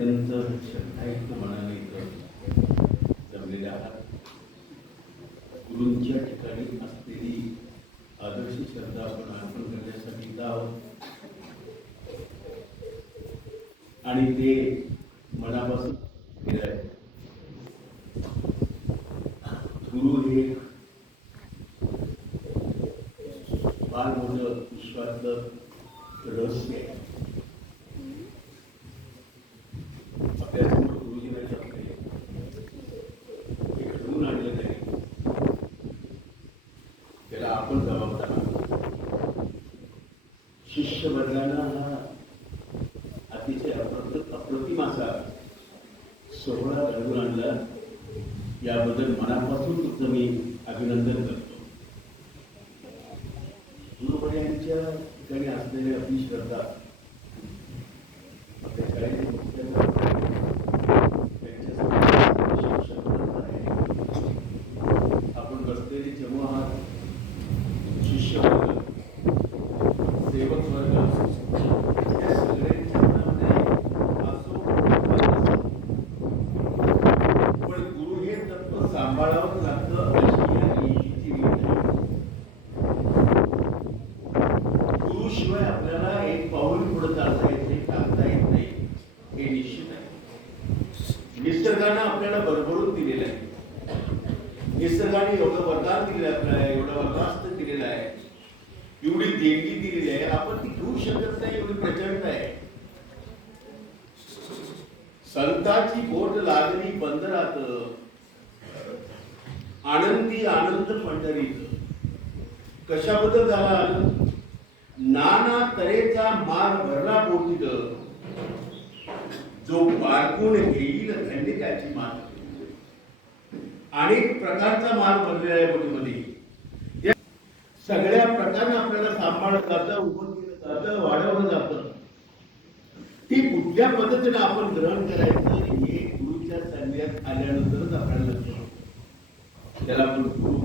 अत्यंत श्रद्धायुक्त मनाने जमलेले आहात. गुरूंच्या ठिकाणी असलेली आदर्श श्रद्धा आपण अर्पण करण्यासाठी इथं आहोत आणि ते मनापासून केलं आहे. गुरु हे फार मोठं विश्वातलं रहस्य आहे. आपल्यासमोर गुरुजींना आपले हे घडवून आणलं नाही, त्याला आपण जबाबदार आहोत. शिष्यवर्गाला हा अतिशय अप्रतिम असा सोहळा घडवून आणला, याबद्दल मनापासून तुमचं मी अभिनंदन करतो. गुरुवर्यांच्या ठिकाणी असलेली आपली श्रद्धा आपल्या शाळेचे आपण बसलेले जेव्हा शिष्यवर्ग, सेवक वर्ग, या सगळ्यांच्या मनामध्ये असो, पण गुरु हे तत्व सांभाळावं लागतं अशी या नीतीची रीत आहे. गुरुशिवाय आपल्याला एक पाऊल पुढे चालता येत नाही, टाकता येत नाही, हे निश्चित आहे. निसर्गानं आपल्याला भरभरून दिलेलं आहे. निसर्गाने एवढं वरदान दिलेलं आपल्याला, एवढं वरदास्त दिलेलं आहे, एवढी देणगी दिलेली आहे, आपण ती घेऊ शकत नाही, एवढी प्रचंड आहे. संताची बोट लागली बंदरात, आनंदी आनंद पंढरीत. कशाबद्दल झाला आनंद? नाना तऱ्हेचा मार भरला बोटीत, जो बारकून घेईल धन्य त्याची मान. अनेक प्रकारचा माल भरलेला आहे बोटीमध्ये. सगळ्या प्रकारने आपल्याला सांभाळलं जातं, उभं केलं जातं, वाढवलं जातं. ती कुठल्या पद्धतीने आपण ग्रहण करायचं हे गुरुच्या संज्ञात आल्यानंतरच आपल्याला लक्षात. त्याला आपण गुरु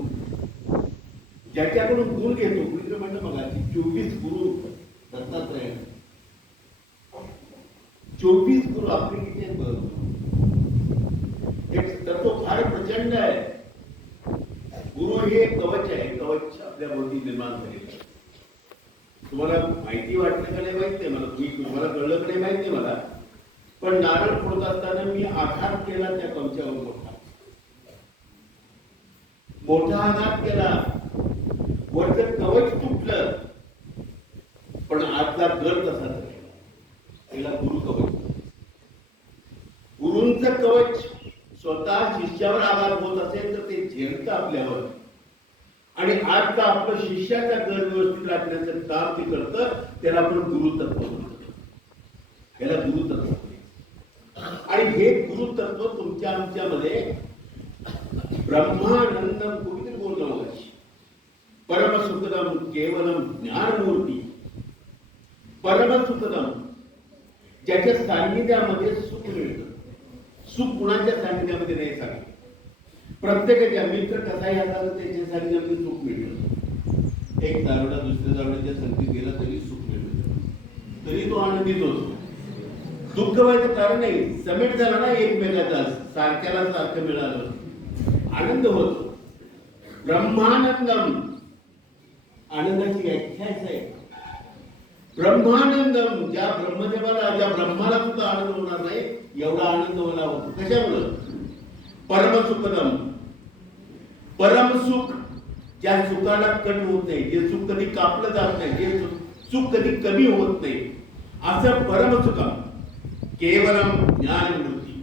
ज्याच्याकडून गुण घेतो, गुरु म्हणलं बघा 24 गुरु दत्तात्रय, 24 गुरु आपले किती आहेत बघा. एक तत्व फार प्रचंड आहे. गुरु हे कवच आहे, कवच आपल्या भोवती निर्माण झालेलं. तुम्हाला माहिती वाटलं का नाही माहित नाही मला, तुम्हाला कळलं का नाही माहित नाही मला, पण नारळ फोडत असताना मी आघात केला त्या कवचावर, मोठा आघात केला, वरचं कवच तुटलं, पण आतला घर तसाच राहिला. त्याला गुरु कवच. गुरूंचं कवच स्वतः शिष्यावर आघात होत असेल तर ते झेलतं आपल्यावर, आणि आजचा आपलं शिष्याचा घर व्यवस्थित राखण्याचं काम ते करतं. त्याला आपण गुरुतत्व म्हणतो, याला गुरुतत्व. आणि हे गुरुतत्व तुमच्या आमच्यामध्ये ब्रह्मानंदम कुठे बोलणं, परमसुखदम केवलम ज्ञानमूर्ती. परमसुखदम, ज्याच्या सान्निध्यामध्ये सुख मिळतं. सुख कुणाच्या सान्निध्यामध्ये नाही सांगितलं. प्रत्येकाच्या मित्र कसाही असला त्याच्या सान्निध्यामध्ये सुख मिळतं. एक दारुडा दुसऱ्या दारुड्याच्या संगतीत गेला तरी सुख मिळतं, तरी तो आनंदित होतो. दुःख व्हायचं कारण नाही, समेट झाला ना एकमेकाचा, सारख्याला सारखं मिळालं, आनंद होतो. ब्रह्मानंदम, आनंदाची व्याख्याच आहे. ब्रह्मानंदम, ज्या ब्रह्मदेवाला, ज्या ब्रह्माला सुद्धा आनंद होणार नाही एवढा आनंद मला होतो. कशामुळं? परमसुखदम, परमसुख, ज्या सुखाला कट होत नाही, जे सुख कधी कापलं जात नाही, जे सुख कधी कमी होत नाही, असं परमसुखम. केवलम ज्ञानमूर्ती,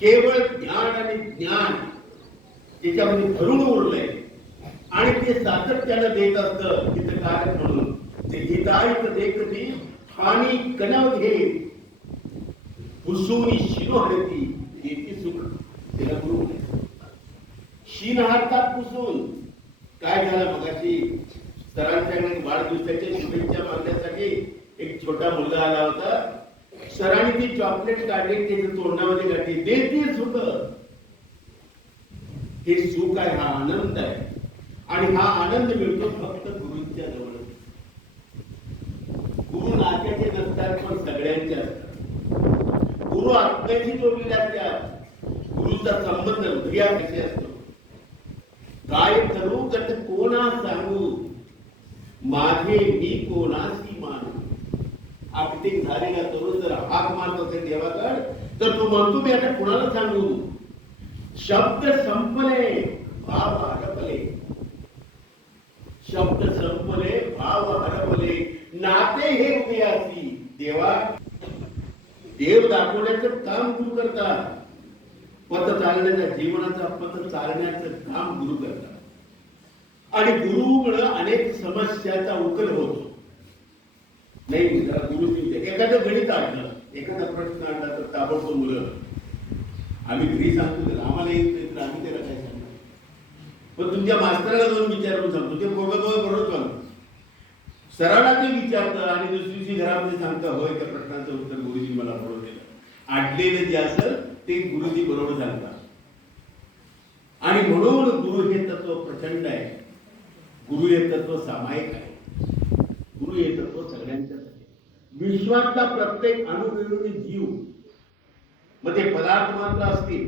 केवळ ज्ञान आणि ज्ञान त्याच्यामध्ये भरून उरलंय, आणि ते सातत्यानं देत असतं हितकारक म्हणून. ते हिताहित देखती हानी कनव घे, हुसूनी शिनो हरती येते सुख. त्याला गुरु शीन हातात पुसून. काय झालं मगाशी सरांच्याकडे वाढदिवसाच्या शुभेच्छा मागण्यासाठी एक छोटा मुलगा आला होता. सरांनी ती चॉकलेट काढली, त्याच्या तोंडामध्ये घातली, देते सुख. हे सुख आहे, हा आनंद आहे, आणि हा आनंद मिळतो फक्त गुरूंच्या जवळ. गुरु नात्याचे नसतात, पण सगळ्यांचे असतात. गुरु गुरु आत्म्याशी जोडलेले असतात. गुरुचा संबंध हृदयाशी असतो. काय करू कट कोणा सांगू, माझे मी कोणाशी मानू. आपटिक झालेला तरुण जर हाक मारत असेल देवाकडे, तर तो म्हणतो मी आता कुणाला सांगू. शब्द संपले भाव हरपले, शब्द संपले भाव हरपले, नाते हे उदयासी. देवा देव दाखवण्याचं काम गुरु करतात. पथ चालण्याच्या जीवनाचा पथ चालण्याचं काम गुरु करतात. आणि गुरुमुळे अनेक समस्याचा उकल होतो. नाही जरा गुरुजी एखादं गणित आणलं, एखादा प्रश्न आणला तर ताबडतोब मुलं आम्ही घरी सांगतो त्याला, आम्हाला येत नाही तर आम्ही त्याला काय सांगणार. पण तुमच्या मास्तराला जाऊन विचारून सांगतो, ते बरोबर सांगतो. सराला ते विचारतं आणि दुसरी दिवशी घरामध्ये सांगतं होय त्या प्रश्नाचं उत्तर गुरुजी मला बरोबर दिलं. आडलेलं जे असेल ते गुरुजी बरोबर सांगतात. आणि म्हणून गुरु हे तत्व प्रचंड आहे. गुरु हे तत्व सामायिक आहे. गुरु हे तत्व सगळ्यांच्याच आहे. विश्वातला प्रत्येक अणुरेणूने जीव, मग ते पदार्थ मात्र असतील,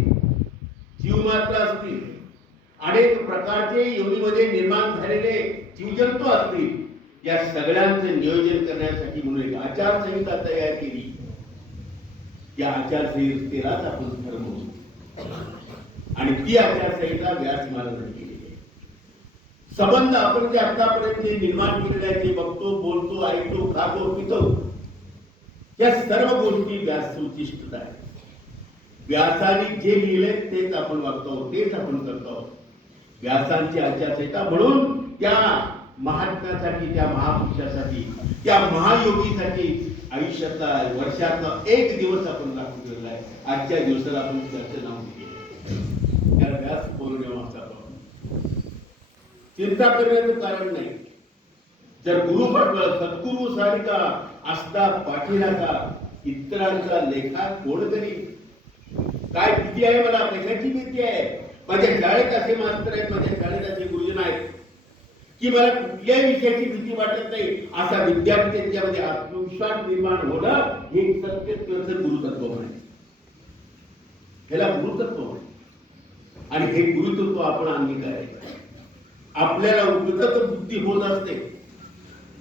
जीव मात्र असतील, अनेक प्रकारचे योनीमध्ये निर्माण झालेले जीवजंतू असतील, या सगळ्यांचे नियोजन करण्यासाठी म्हणून एक आचारसंहिता तयार केली. या आचारसंहितेलाच आपण धर्म म्हणतो. आणि ती आचारसंहिता व्यास महाराजांनी केली. संबंध आपण जे आतापर्यंत निर्माण केलेले आहे, जे बघतो, बोलतो, ऐकतो, खातो, पितो, या सर्व गोष्टी व्यास उचिष्ट आहेत. व्यासाने जे लिहिले तेच आपण वागतो, तेच आपण करतो. व्यासांची आचारसंहिता म्हणून त्या महात्म्यासाठी, त्या महापुरुषासाठी, त्या महायोगीसाठी आयुष्यातला वर्षातला एक दिवस आपण राखून ठेवला आहे. आजच्या दिवसाला आपण त्याचं नाव दिले, त्या व्यास पौर्णिमा. चिंता करण्याचं कारण नाही. जर गुरु म्हटलं सद्गुरु सारिका असता पाठीराखा, इतरांचा लेखा कोण करी. काय भीती आहे मला, कशाची भीती आहे. माझ्या शाळेत असे मास्तर आहेत, माझ्या शाळेत असे गुरुजन आहेत की मला कुठल्याही विषयाची भीती वाटत नाही. असा विद्यार्थी त्यांच्यामध्ये आत्मविश्वास निर्माण होणं हे सत्य गुरुतत्व म्हणे. ह्याला गुरुतत्व म्हणे. आणि हे गुरुतत्व आपण अंगीकारायचं. आपल्याला उगतच बुद्धी होत असते.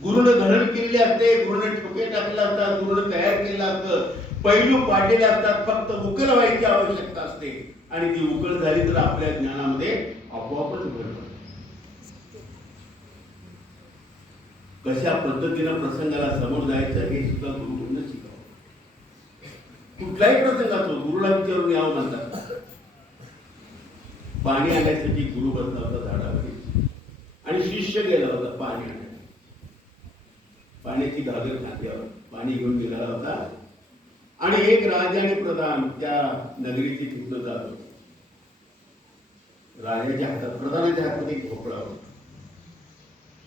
गुरुने घडण केलेली असते, गुरुने ठोके टाकले असतात, गुरुने तयार केलेलं असतं, पैलू पाडलेले असतात. फक्त उकल व्हायची आवश्यकता असते. आणि ती उकल झाली तर आपल्या ज्ञानामध्ये आपोआपच भर पडते. कशा पद्धतीनं प्रसंगाला समोर जायचं हे सुद्धा गुरुकडून शिकावं. कुठलाही प्रसंग असतो गुरुला विचारून यावं म्हणतात. पाणी आणण्यासाठी गुरु बसला होता झाडावरी आणि शिष्य गेला होता पाणी आणायला. पाण्याची घागर खांद्यावर पाणी घेऊन गेलेला होता. आणि एक राजा आणि प्रधान त्या नगरीची तिथं जात होते. राजाच्या हातात, प्रधानाच्या हातात एक भोपळा होता.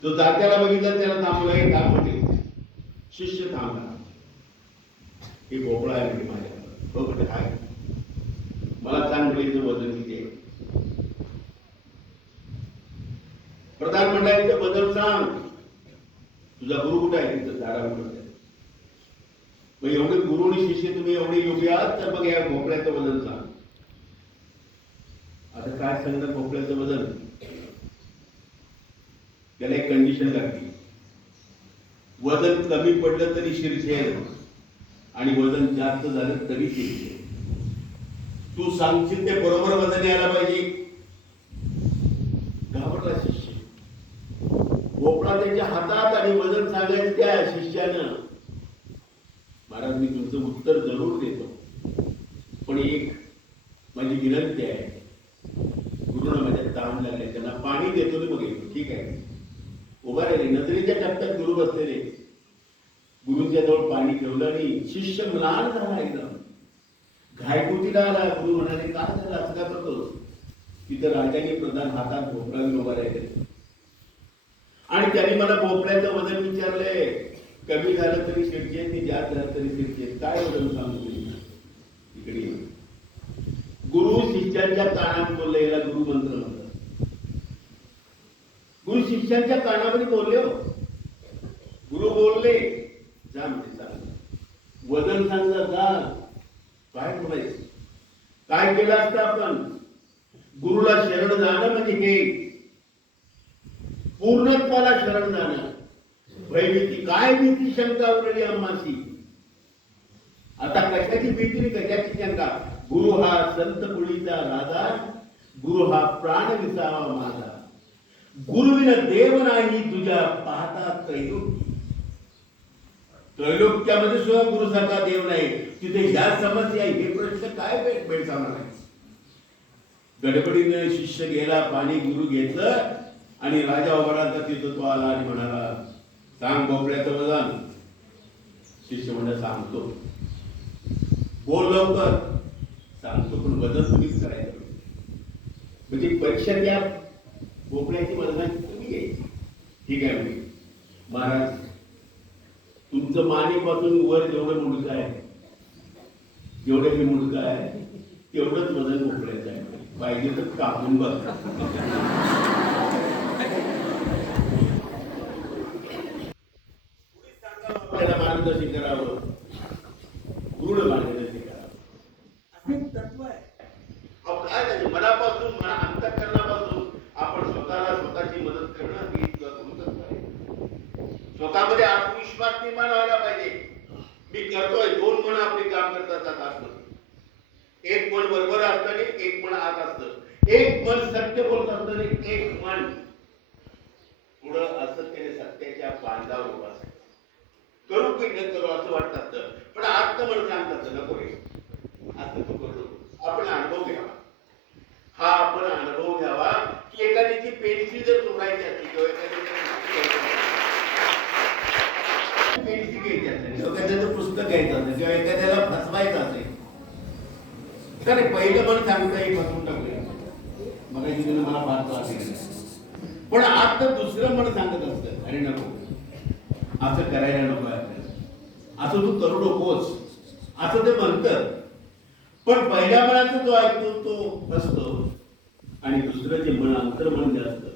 तो जात्याला बघितला, त्याला थांबला, हे काम होते. शिष्य थांबला. हे भोपळा आहे म्हणजे माझ्या बघ काय मला सांग मुलीचं वजन किती आहे. प्रधान म्हणला तिथं बदल सांग. तुझा गुरु कुठे आहे? तिथं झाडावर. मग एवढे गुरु आणि शिष्य तुम्ही एवढे योग्य आहात तर मग या भोपळ्याचं वजन सांग. आता काय सांगणार भोपळ्याचं वजन? त्याला एक कंडिशन लागते. वजन कमी पडलं तरी शिरशेल आणि वजन जास्त झालं तरी शिरशेल. तू सांगशील ते बरोबर वजन यायला पाहिजे. घाबरला शिष्य. भोपळा त्याच्या हातात आणि वजन सांगायचं त्या शिष्यानं. महाराज मी तुमचं उत्तर जरूर देतो, पण एक माझी विनंती आहे. गुरुनं माझ्या ताण लागले, त्यांना पाणी देतो मग येतो. ठीक आहे. उभा राहिले, नजरेच्या टप्प्यात गुरु बसलेले. गुरुच्या जवळ पाणी ठेवलं आणि शिष्य म्लान झाला एकदम. घायकुतीला आला. गुरु म्हणाले काय झालं असं का करतो? तिथं राजाने प्रधान हातात भोपळा घेऊन उभा राहिले आणि त्यांनी मला भोपळ्याचं वजन विचारलंय. कमी झालं तरी शिरचे, ते जास्त झालं तरी शिरचे. काय वजन सांगू इकडे? गुरु शिष्यांच्या कानात बोलले. याला गुरु मंत्र म्हणतात. गुरु शिष्यांच्या कानामध्ये बोलले. हो गुरु बोलले जा म्हणजे सांग वजन सांगा जा. काय बोलायचं? काय केलं असतं आपण? गुरुला शरण जाणं म्हणजे हे पूर्णत्वाला शरण जाणं. भयभीती काय भीती शंका उरली आम्हासी. आता कशाची भीती कशाची शंका? गुरु हा संत कुळीचा राजा, गुरु हा प्राण विसावा माझा. गुरुविन देव नाही तुझ्या पाहता त्रैलोक्य. त्रैलोक्यामध्ये सुद्धा गुरुसारखा देव नाही. तिथे ह्या समस्या हे प्रश्न काय भेडसावणार आहे? गडबडीने शिष्य गेला, पाणी गुरु घेतलं आणि राजा उभा राहता तिथं तो आला आणि म्हणाला, सांग भोपळ्याचं वजन. शिष्य म्हणला, सांगतो. बोल लवकर. सांगतो, पण वजन तुम्हीच करायचं. म्हणजे परीक्षा द्या, भोपळ्याची वजनाची तुम्ही घ्यायची. ठीक आहे म्हणजे महाराज, तुमचं मानेपासून वर जेवढं मुंडकं आहे, जेवढं हे मुंडकं आहे तेवढंच वजन भोपळ्याचं आहे. पाहिजे तर कापून बघ. आपल्याला मार्गदर्शन करावं, गुरुनं मार्गदर्शन करावं, असे तत्व आहे. काय झालं? मनापासून मना अंतःकरणापासून आपण स्वतःला स्वतःची मदत करणं हे गुरुतत्व आहे. स्वतःमध्ये आत्मविश्वास निर्माण व्हायला पाहिजे. मी करतोय. दोन मन आपले काम करतात आतमध्ये. एक मन बरोबर असतं आणि एक मन आत असतं. एक मन सत्य बोलत असतं आणि एक मन पुढं असत्याने सत्याच्या बांधावर उभा असतं. करू की न करू असं वाटत असतं, पण आत्म मन सांगतात नको रे, असं तू करू. आपण अनुभव घ्यावा. हा आपण अनुभव घ्यावा की एखाद्याची पेन्सिल जर चोरायची असते किंवा पेन्सिल घ्यायची असेल किंवा एखाद्याचं पुस्तक घ्यायचं असेल किंवा एखाद्याला फसवायचं असेल तर पहिलं मन सांगता येईल फसवून टाकूया. मग मला फार त्रास आहे. पण आता दुसरं मन सांगत असतं, अरे नको, असं करायला नको आपल्याला, असं तू करू नकोस, असं ते म्हणतं. पण पहिल्या मनाचं जो ऐकतो तो फसतो आणि दुसरं जे मन अंतर्मन जे असतं,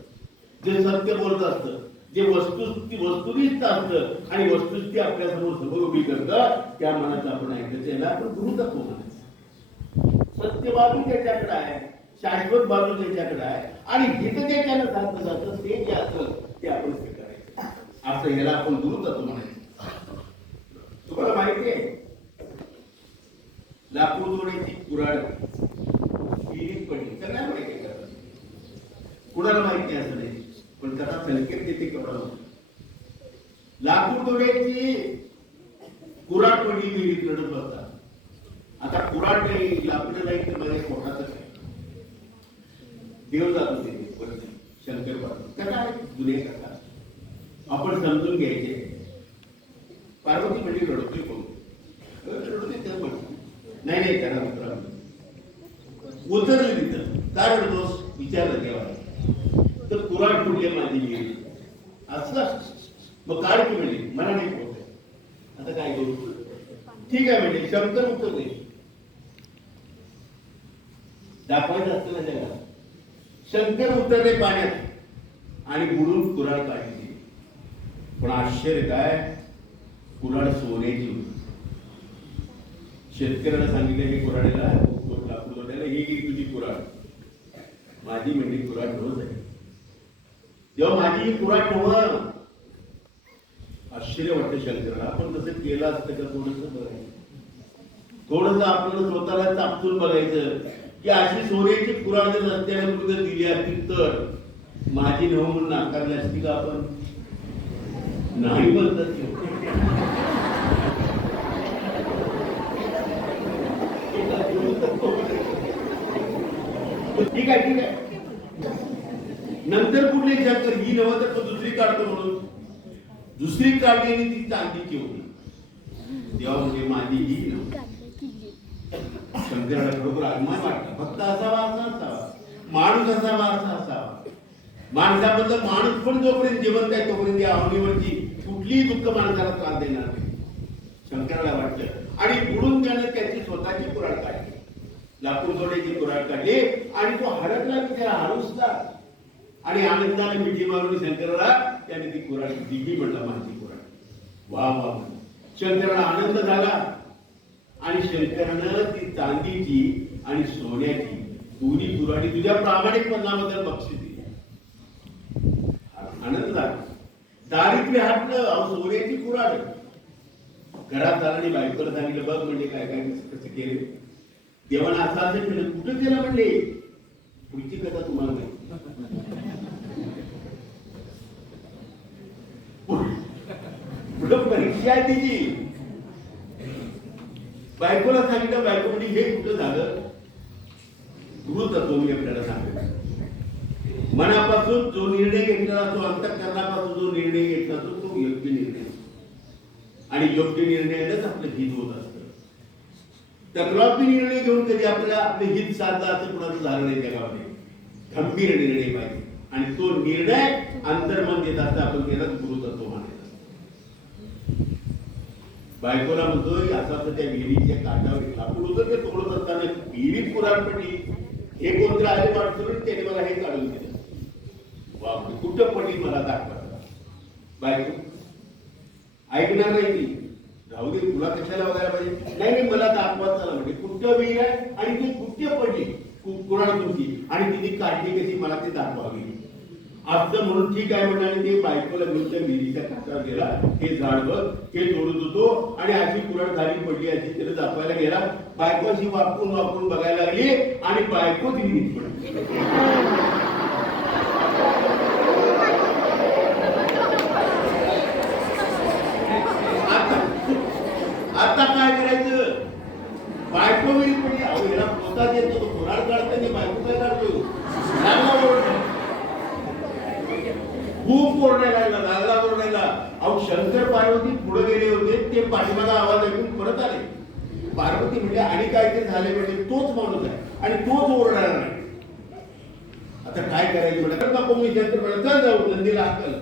जे सत्य बोलत असतं, जे वस्तुनिष्ठ असतं आणि वस्तुस्थिती आपल्या समोर समोर उभी करतं, त्या मनाचं आपण ऐकायचं. याला आपण गुरुतत्व म्हणायचं. सत्य बाजू त्याच्याकडे आहे, शाश्वत बाजू त्याच्याकडे आहे आणि जिथं त्याच्यानं साधलं जातं ते जे असतं ते आपण स्वीकारायचं. असं याला आपण गुरुतत्व म्हणायचं. तुम्हाला माहिती आहे, लाकूड तोडायची कुऱ्हाड विहिरीत पडली, सगळ्यांना माहिती आहे. कुणाला माहिती असं नाही, पण कथा संकेत देते कपडा. लाकूड तोडायची कुऱ्हाड पडली विहिरीत, रडत बसतात. आता कुऱ्हाड नाही, लाकूड नाही, तर माझ्या पोटातच आहे. देव जात होते वरती, शंकर पार्वती कथा आहे, जुने कथा आपण समजून घ्यायचे. पार्वती म्हणजे रडतोय कोण? रडतोय तर म्हणतो नाही नाही त्याला उतरले तिथं. का रडतोस विचारलं देवाला. तर कुऱ्हाड फुटले माझी विहीर असं. मग काढ की म्हणजे मला नाही पोहत. आता काय करू? ठीक आहे म्हणजे शंकर उतरले. दाखवायचं असतं ना जगाला. शंकर उतरले पाण्यात आणि बुडून कुऱ्हाड काढली. पण आश्चर्य काय, कुऱ्हाड सोन्याची होती. शेतकऱ्याला सांगितलं हे कुऱ्हाडीला लाकूड तोडायला ही तुझी कुऱ्हाड. माझी म्हणजे कुऱ्हाड रोज आहे. जेव्हा माझी ही कुऱ्हाड नव्हतं, आश्चर्य वाटतं शंकराला. आपण तसं केलं असतं का? थोडंसं बघायचं, थोडंसं आपल्याला स्वतःला चापसून बघायचं की अशी सोन्याची कुऱ्हाड जर रस्त्याने जर दिली असती तर माझी नव म्हणून नाकारली असती का? आपण नाही म्हणतात. ठीक आहे ठीक आहे. नंतर कुठले शंकर ही नव्हतं तर तो दुसरी काढतो म्हणून दुसरी काढली आणि ती चांदीची होती. तेव्हा म्हणजे माझी ही नव्हती. शंकराला बरोबर अभिमान वाटला. फक्त असावा असा असावा, माणूस असावा असा असावा. माणसाबद्दल माणूस पण जोपर्यंत जिवंत आहे तोपर्यंत या अवनीवरची कुठलीही दुःख माणसाला त्रास देणार नाही, शंकराला वाटलं. आणि बुडून त्यानं त्याची स्वतःची कुऱ्हाड काढली, लाकूड तोडायची कुऱ्हाड काढली आणि तो हरकला की त्याला हरुसला आणि आनंदाने मिठी मारून शंकराला त्याने ती कुऱ्हाड दिली. म्हणला माझी कुऱ्हाड. वा वा. शंकराला आनंद झाला आणि शंकरानं ती चांदीची आणि सोन्याची दोन्ही कुऱ्हाडी तुझ्या प्रामाणिकपणाबद्दल बक्षीस दिली. आनंद झाला. दारिद्र्य हटलं. अहो सोन्याची कुऱ्हाड. घरात आला आणि बायकोला सांगितलं बघ म्हणजे काय काय कसं केलं. देवानं असं केलं. कुठं केलं म्हणले. पुढची कथा तुम्हाला नाही. पुढं परीक्षा आहे तिची. बायकोला सांगितलं. बायको म्हणजे हे कुठं झालं. गृहतत्व मी आपल्याला सांगितलं. मनापासून जो निर्णय घेतला तो अंतःकरणापासून जो निर्णय घेतला तो योग्य निर्णय. आणि योग्य निर्णयानेच आपलं हित होत असतं. तकलापी निर्णय घेऊन कधी आपल्याला आपले हित साधलं असं कुणाचं झालं नाही जगामध्ये. गंभीर निर्णय पाहिजे आणि तो निर्णय अंतर्मन देत असता आपण त्याला गुरुतत्व मानायचं. बायकोला म्हणतोय असं त्या विहिरीच्या काठावर लाकूड होतं ते तोडत असताना विहिरीत कुऱ्हाड पडली. हे कोणते आले वाटून त्याने मला हे काढून दिलं. बापरे कुठं पडली मला दाखवा. बायको ऐकणार नाही ती. राहू दे तुला कशाला वगैरे पाहिजे. नाही नाही मला दाखवा चला म्हणजे कुठं विहीर आहे आणि ती कुठे पडली कुऱ्हाड तुमची आणि तिने काढली कशी मला ते दाखवावी. असं म्हणून ठीक आहे म्हणाले. ते बायकोला घेऊन त्या विहिरीच्या काठावर गेला. हे झाड बघ हे तोडत होतो आणि अशी कुऱ्हाड खाली पडली अशी त्याला दाखवायला गेला. बायको अशी वापरून वापरून बघायला लागली आणि बायको विहिरीत पडली. आता काय करायचं. बायको विहिरीत पडली. अहो याला पोतात येतो तो कुऱ्हाड काढताना बायको काय काढतो. खूप ओरडायला लागला. लागला ओरडायला. अहो शंकर पार्वती पुढे गेले होते. ते पाठीमागा आवाज ऐकून परत आले. पार्वती म्हणजे आणि काय ते झाले म्हणजे तोच माणूस आहे आणि तोच ओरडायला नाही. आता काय करायचं म्हणजे नको मी शंकर म्हणा जाऊ नंदीला हाकल.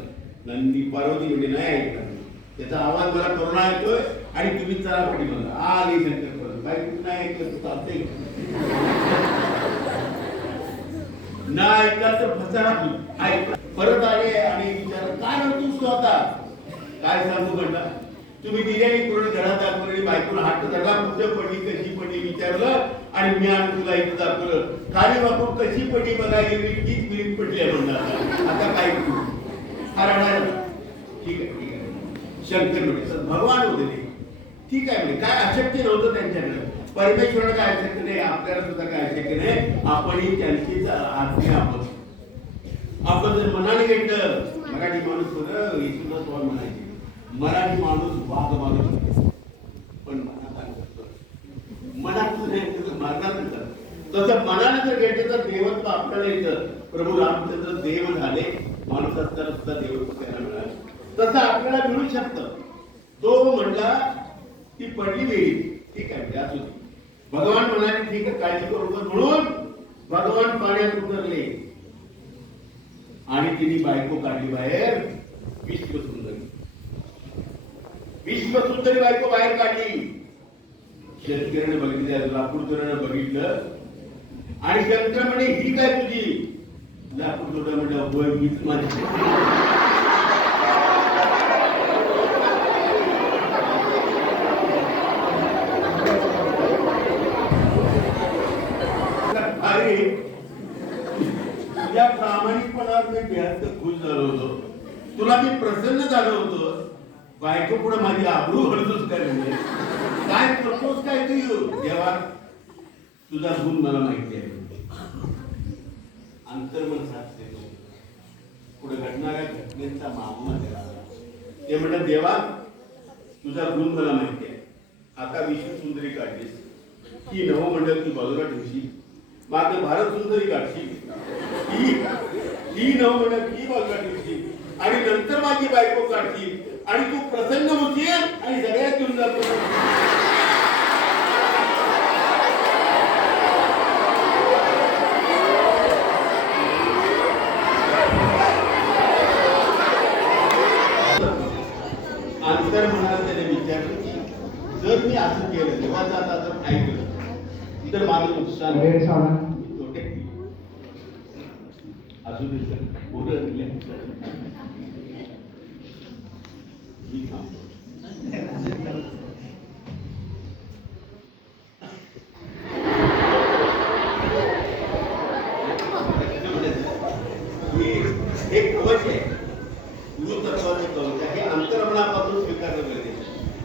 नंदी पार्वती म्हणजे नाही ऐकला. त्याचा आवाज मला करुणा येतोय आणि तुम्ही चला पाठीमागा आले शंकर परत. काय तुम्ही नाही ऐकलं तर चालतंय. नाही ऐकला तर फसणार. ऐक परत आले आणि विचार काय म्हणतोस तू आता. काय सांगू म्हणला. तुम्ही दिलेली पूर्ण घरात दाखवली. बायकोला हात धरला. कुठं पडली कशी पडली विचारलं आणि मी आणि तुला इथं दाखवलं. खाली वापरून कशी पडली बघा गेली तीच विहिरीत पडली आहे म्हणणार. आता काय करू. ठीक आहे ठीक आहे. शंकर म्हणजे भगवान होते ते. ठीक आहे म्हणजे काय अशक्य नव्हतं त्यांच्याकडे. परमेश्वराला काय अशक्य नाही. आपल्याला सुद्धा काय अशक्य नाही. आपणही त्यांचीच आज्ञा आहोत. आपण जर मनाने घेतलं. मराठी माणूस बरं येशूदास स्वामी म्हणायचे मराठी माणूस वाघ माणूस पण मनात मार्गात तसं मनाने जर घेतलं तर देवत्व आपल्याला येतं. प्रभू रामचंद्र देव झाले. माणूस असताना सुद्धा देवत्व त्याला मिळालं. तसं आपल्याला मिळू शकतं. तो म्हणला ती पडली वेळी ठीक आहे असू दे. भगवान म्हणाले ठीक आहे काळजी करू म्हणून भगवान पाण्यात उतरले आणि तिने बायको काढली बाहेर. विश्वसुंदरी बायको बाहेर काढली. शेतकऱ्याने बघितलं. लाकूड चोरानं बघितलं आणि शंकर म्हणे ही काय तुझी. लाकूड चोरा म्हणलं होय मीच माझी. अरे तुझ्या प्रामाणिकपणावर मी बेहद खुश झालो होतो. तुला मी प्रसन्न झालो होतो. बायको पुढे माझी आबरू हळदूच काय काय करतोस काय तू. देवा तुझा गुण मला माहिती आहे. अंतर्मन साथ देतो. पुढे घडणाऱ्या घटनेचा मागोवा द्यावा. ते म्हणतात देवा तुझा गुण मला माहिती आहे. आता विश्व सुंदरी काढलीस. ही नवमंडळ ती बाजूला ठेवशील. मागे भारत सुंदरी काढशील. ही नवमंडळ ती बाजूला ठेवशील आणि नंतर माझी बायको काढशील आणि तू प्रसन्न होशील आणि सगळ्यात घेऊन जातो. अंतर्मनात त्याने विचारलं की जर मी असं केलं देवाचं आता जर ऐकलं तर माझं नुकसान तोटे असू दे सर पुढं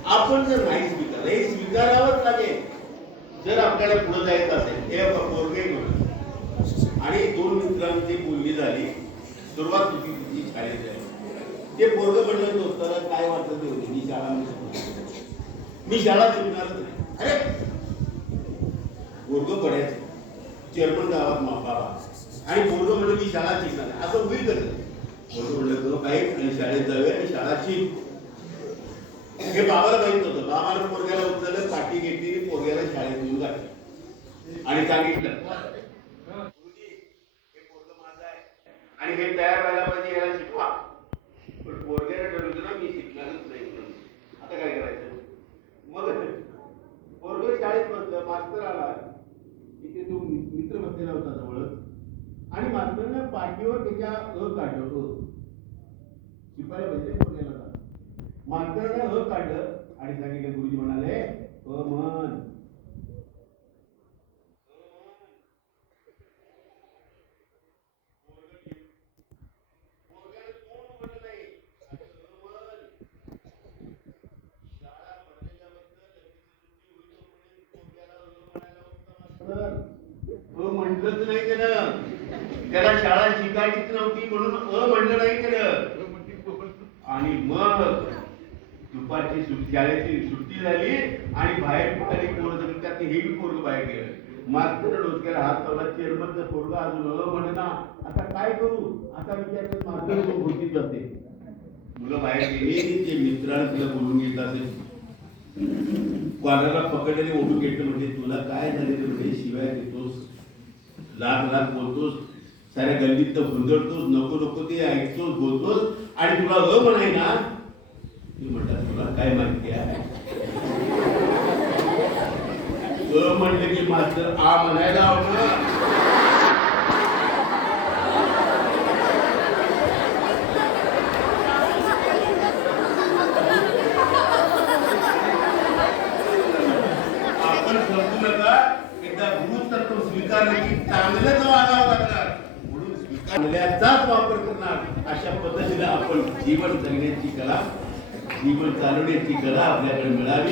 आपण जर नाही स्वीकारलं, हे स्वीकारावंच लागेल जर आपल्याला पुढे जायचं असेल. हे पोरगे घेऊन आणि दोन मित्रांची बोलणी झाली, सुरुवात होती तिची शाळेत झाली. ते पोरग म्हणलं दोस्ताला काय वाटत होते, मी शाळा शिकणारच नाही. अरे पोरग पडायचं चेअरमन गावात बाबा आणि पोरग म्हणलं मी शाळा शिकणार नाही, असं होईल कसं? पोरग म्हणलं बाईक आणि शाळेत जाऊया आणि शाळा शिक. हे बाबाला माहित होतं. बाबाला पोरग्याला उचललं, पाठी घेतली, पोरग्याला शाळेत घेऊन घातलं आणि सांगितलं हे पोरग माझं आहे आणि हे तयार व्हायला पाहिजे, याला शिकवा. पण पोरग्याला ठरवलं ना मी शिकणारच नाही म्हणून. आता काय करायचं? मग पोरग शाळेत बसलं, मास्तर आला, तिथे तो मित्र बसलेला होता जवळच आणि मास्तरनं पाठीवर त्याच्या काढलं होतं. शिकवायला पाहिजे पोरग्याला. मास्तरानं काढलं आणि सांगितलं, गुरुजी म्हणाले मन म्हटलंच नाही त्यानं. त्याला शाळा शिकायचीच नव्हती म्हणून म्हणलं नाही त्यानं. आणि मग दुपारची शाळेची सुट्टी झाली आणि बाहेर पडली पोरं, त्यात हे पोरग बाहेर गेलं. मास्तर डोक्याला हात लावला, चेअरमनचं पोरग अजून म्हणा, आता काय करू? आता विचार करत मास्तर गोष्टीत जाते. मुलं बाहेर गेली, ते मित्रांना तिला बोलून घेत असेल, कोणाला पकडले ओढून घेतलं. म्हणजे तुला काय झाले? म्हणजे शिवाय देतोस, लाख लाख बोलतोस, साऱ्या गल्लीत तर हुंदडतोस, नको नको ते ऐकतोस, बोलतोस आणि तुला म्हणाय ना. मी म्हटलं तुला काय माहिती आहे? म्हणलं की मास्तर आ म्हणायला आवडलं. आपण समजू नका, एकदा गुरुतत्व स्वीकारलं की चांगलंच वागावं लागणार म्हणून स्वीकारल्याचाच वापर करणार. अशा पद्धतीने आपण जीवन जगण्याची कला, जीवन चालवण्याची कला आपल्याकडे मिळावी.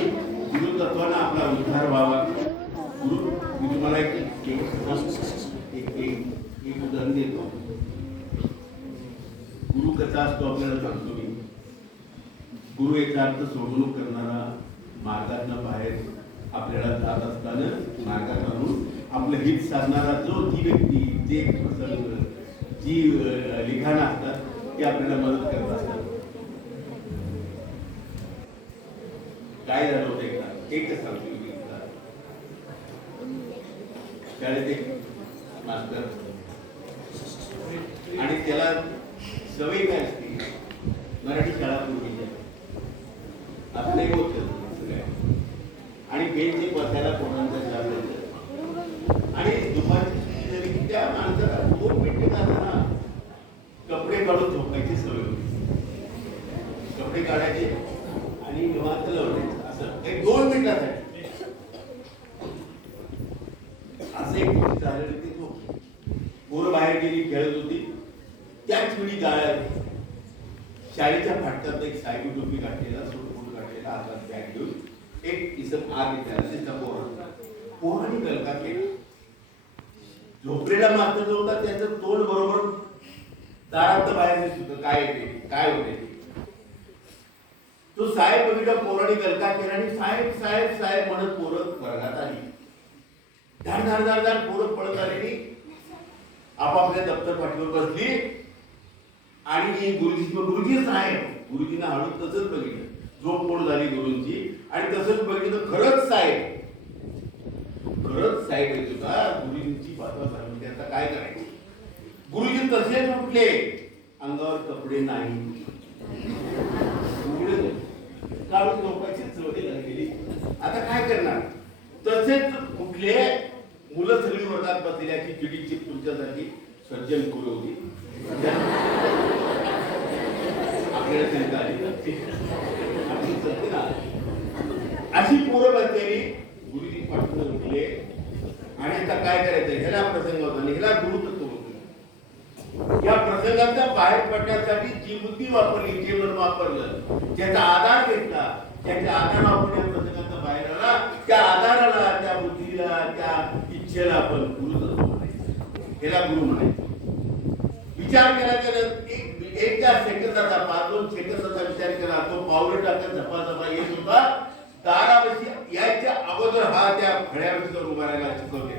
गुरुतत्वानं आपला उद्धार व्हावा. गुरु मी तुम्हाला एक उदाहरण देतो. गुरु कसा असतो आपल्याला सांगतो मी. गुरु याचा अर्थ सोडवणूक करणारा, मार्गातनं बाहेर आपल्याला जात असताना मार्गात आणून आपलं हित साधणारा जो, ती व्यक्ती, जे प्रसंग, जी लिखाणं असतात ते आपल्याला मदत करत असतात. काय झालं होतं एकच सांगतो. शाळेत एक मास्तर आणि त्याला सवय काय असते, मराठी शाळा पूर्वीच्या आपलंही होत आणि बेंच बसायला कोणाचा चाललं आणि दुपारची झाली की त्या माणसाला 2 मिनिटं जाताना कपडे काढून झोपायची सवय होती. कपडे काढायचे आणि निवांत लावण्याचं, असं एक 2 मिनिटासाठी. असं एक गोष्ट झालेली ती झोप. पोरं बाहेर गेली, खेळत होती. त्याच वेळी शाळेच्या फाटकात एक सायबी टोपी काढलेला, सूट काढलेला, हातात बॅग घेऊन एक इसम आग येते. पोरांनी गलका केला. झोपलेला मात्र जो होता त्याचं तोंड बरोबर दारात बाहेर दिसत होतं. काय येते, काय होते? तो साहेब बघितला, पोरांनी गलका केला आणि साहेब साहेब साहेब म्हणत पोरं वर्गात आली. धाड धाड धाड धाड पोरं पळत आलेली, आपापल्या दप्तर पाठीवर बसली आणि गुरुजी साहेब, गुरुजींना हळून तसंच बघितलं. झोप मोड झाली गुरुंची आणि तसंच बघितलं, खरंच साहेब, खरंच साहेब येत होता. गुरुजींची बातमी सांगितली, आता काय करायचं? गुरुजी तसेच उठले, अंगावर कपडे नाही, काढून झोपायची सवय लागलेली. आता काय करणार? तसेच उठले. मुलं सगळी वर्गात बसलेल्याची चिडीची तुमच्यासाठी सज्जन पोरं होती. आपल्याला अशी पोरं बसलेली. गुरुजी पाठवून उठले आणि आता काय करायचं? ह्याला प्रसंग होता आणि ह्याला गुरुतत्व होतं. या प्रसंगाचा बाहेर पडण्यासाठी जी बुद्धी वापरली, जे मन वापरलं, ज्याचा आधार घेतला, त्याच्या आधारावर आपण या प्रसंगाचा बाहेर आला, त्या आधाराला, त्या बुद्धीला, त्या इच्छेला आपण गुरुच म्हणायचं, याला गुरु म्हणायचं. विचार केला एका सेकंदाचा 5-2 सेकंदाचा विचार केला, तो पावलं टाकत झपाझपा येत होता दारावरती यायच्या अगोदर हा त्या फळ्यावरती जाऊन उभा राहायला शिकवते.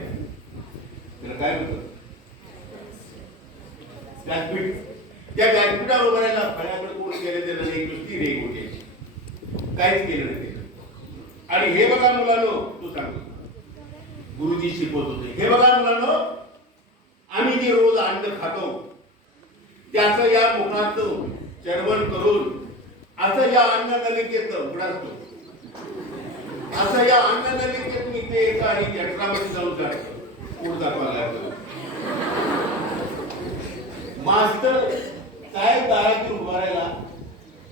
त्याला काय होतं? व्यासपीठ. त्या व्यासपीठावर उभा राहायला फळ्याकडे कोण केले त्याला एक नुसती रेग होती, काहीच केलं नाही. आणि हे बघा मुलांनो, तू सांगतो गुरुजी शिकवत होते, हे बघा मुलांनो, आम्ही जे रोज अन्न खातो त्याचं या मुखातून चरवण करून असं या अन्न नलिकेत उघडातो, असं या अन्न नलिकेत मी ते एका आणि जठरामध्ये जाऊन जातो. पोट दाखवायला लागतो. मास्तर साहेब दारातून उभा राहिला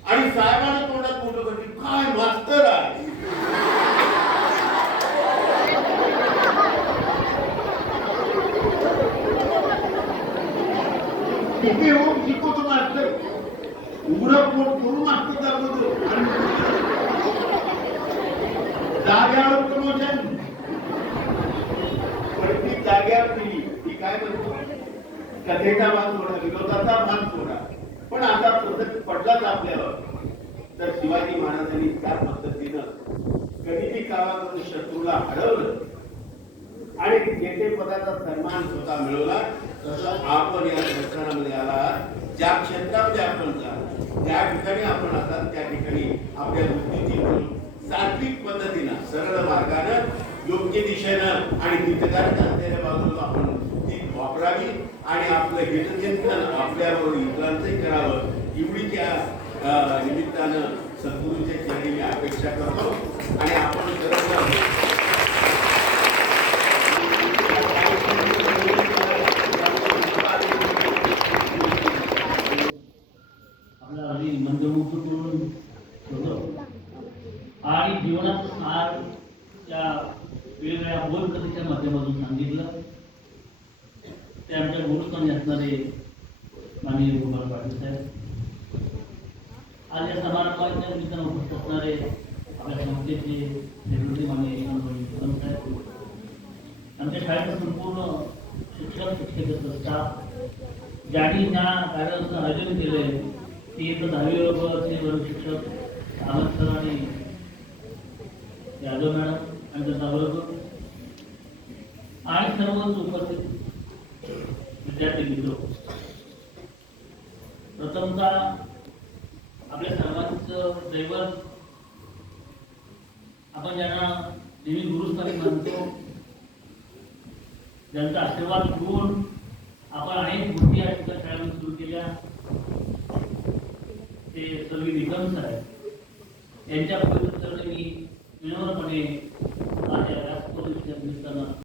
आणि साहेबांना तोंडात मोठं करते, काय मास्तर आहे. किती होऊन शिकवतो मास्तर, उघडं पोट करून मास्तर दाखवतो जाग्यावर प्रमोशन. पण ती जाग्यावर दिली ती काय म्हणतो, कथेचा भाग सोडा, विरोधाचा भाग सोडा. पण आता प्रसंग पडलाच आपल्यावर, तर शिवाजी महाराजांनी त्या पद्धतीनं कधीही काळामध्ये शत्रूला हरवलं आणि जेथे पदाचा सन्मान स्वतः मिळवला. तसं आपण या संस्थानामध्ये आला, ज्या क्षेत्रामध्ये आपण जा, त्या ठिकाणी आपण आता त्या ठिकाणी आपल्या बुद्धीची सात्विक पद्धतीनं सरळ मार्गानं योग्य दिशेनं आणि हितकारक असलेल्या बाजूला आपण ती वापरावी आणि आपलं हितचिंतन आपल्याबरोबर इतरांचंही करावं, एवढी त्या निमित्तानं सद्गुरूंच्या चरणी मी अपेक्षा करतो. आणि आपण सर्व मंदमुक्त करून आणि जीवनात सार त्या वेगवेगळ्या बोधकथेच्या माध्यमातून सांगितलं. ते आमच्या गुरुस्थानी असणारे माननीय गोपाल पाटील साहेब, आज या समारंभाच्या निमित्तानं उपस्थित असणारे आपल्या संस्थेचे सेक्रेटरी माननीय साहेब, आमच्या शाळेचं संपूर्ण शिक्षक शिक्षकेचं स्टाफ, ज्यांनी ह्या कार्याचं आयोजन केलंय, ती 10वी वर्गाचे वर्ग शिक्षक सावंत सर आणि यादव मॅडम आणि त्यांचा वर्ग आणि सर्वच उपस्थित विद्यार्थी मित्र, प्रथमतः आपल्या सर्वांचं दैवत, आपण ज्यांना नेहमी गुरुस्थानी मानतो, ज्यांचा आशीर्वाद घेऊन आपण अनेक गोष्टी या ठिकाणी शाळेमध्ये सुरू केल्या, ते सर्व निकम साहेब यांच्या पवित्र चरणी मी विनम्रपणे माझ्या व्यासपीठाच्या निमित्तानं